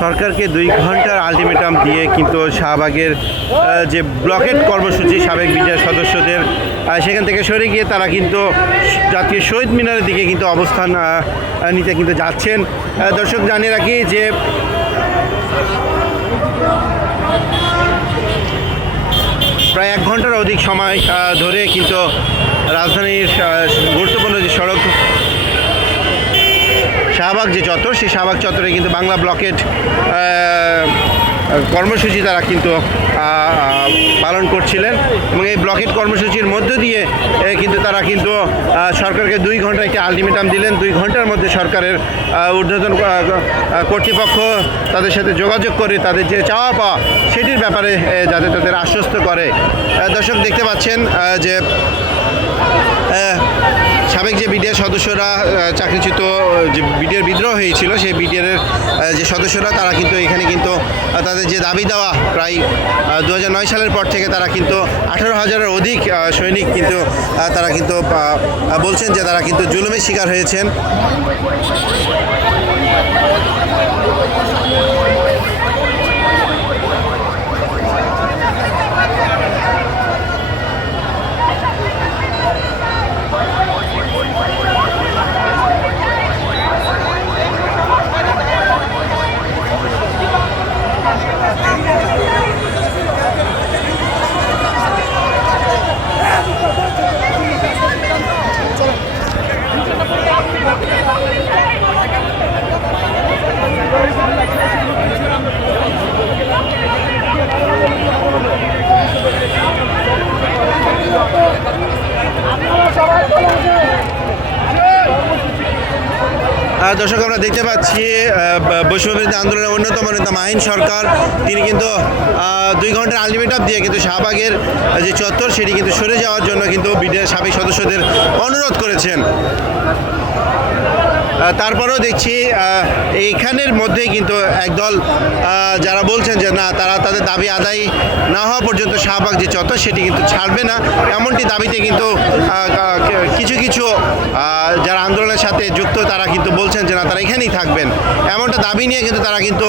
সরকারকে দুই ঘণ্টার আলটিমেটাম দিয়ে কিন্তু শাহবাগের যে ব্লকেট কর্মসূচি সাবেক বিজয় সদস্যদের সেখান থেকে সরে গিয়ে তারা কিন্তু জাতীয় শহীদ মিনারের দিকে কিন্তু অবস্থান নিতে কিন্তু যাচ্ছেন। দর্শক জানিয়ে রাখি যে প্রায় এক ঘণ্টার অধিক সময় ধরে কিন্তু রাজধানীর গুরুত্বপূর্ণ যে সড়ক শাহবাগ যে চত্বর, সেই শাহবাগ চত্বরে কিন্তু বাংলা ব্লকেট কর্মসূচি তারা কিন্তু পালন করছিলেন এবং এই ব্লকেট কর্মসূচির মধ্য দিয়ে কিন্তু তারা কিন্তু সরকারকে দুই ঘণ্টা একটি আলটিমেটাম দিলেন। দুই ঘণ্টার মধ্যে সরকারের ঊর্ধ্বতন কর্তৃপক্ষ তাদের সাথে যোগাযোগ করে তাদের যে চাওয়া পাওয়া, সেটির ব্যাপারে যাতে তাদের আশ্বস্ত করে। দর্শক দেখতে পাচ্ছেন যে সাবেক যে সদস্যরা চাকরিচ্যুত যে বিডিআর বিদ্রোহ হয়েছিল, সেই বিডিআর যে সদস্যরা, তারা কিন্তু এখানে কিন্তু তাদের যে দাবি দেওয়া প্রায় দু সালের পর থেকে তারা কিন্তু আঠারো হাজারের অধিক সৈনিক কিন্তু তারা কিন্তু বলছেন যে তারা কিন্তু জুলুমের শিকার হয়েছেন। দর্শক, আমরা দেখতে পাচ্ছি বৈষম্যবিরোধী আন্দোলনের অন্যতম নেতা মাহিন সরকার। তিনি কিন্তু দুই ঘণ্টার আলটিমেটাম দিয়ে কিন্তু শাহবাগের যে চত্বর, সেটি কিন্তু সরে যাওয়ার জন্য কিন্তু বিডিআর সাবেক সদস্যদের অনুরোধ করেছেন। তারপরেও দেখছি এইখানের মধ্যে কিন্তু একদল যারা বলছেন যে না, তারা তাদের দাবি আদায় না হওয়া পর্যন্ত শাহবাগ যে চত সেটি কিন্তু ছাড়বে না। এমনটি দাবিতে কিন্তু কিছু কিছু যারা আন্দোলনের সাথে যুক্ত, তারা কিন্তু বলছেন যে না, তারা এখানেই থাকবেন। এমনটা দাবি নিয়ে কিন্তু তারা কিন্তু